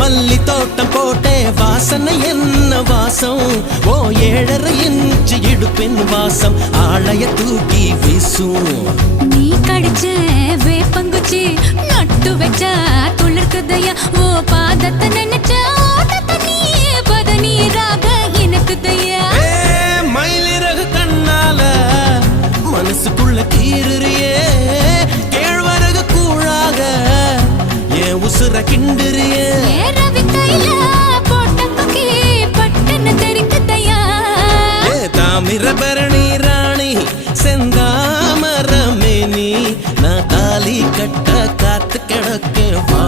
மல்லி தோட்டம் போட்டே வாசனை என்ன வாசம் ஓ 7.5 இன்ச்சு இடுப்பின் வாசம் ஆளைய தூக்கி வீசும் நீ கடிச்ச வேப்பங்குச்சி நட்டு வச்சா துளிர்க்குதையா ஓ பாதத்தை நினைச்ச ஓட்டத்தை நீயே பதநீராக எனக்குதையா மயிலிறகு கண்ணால மனசுக்குள்ள கீறியே கேழ்வரகு கூழாக ஏன் உசுர கிண்டுறியே ரவி கையில போட்ட கொக்கி பட்டன தெரிக்குதையா தாமிரபரணி ராணி செந்தாமரமே நீ நான் தாலி கட்ட காத்து கிடக்கேன் வா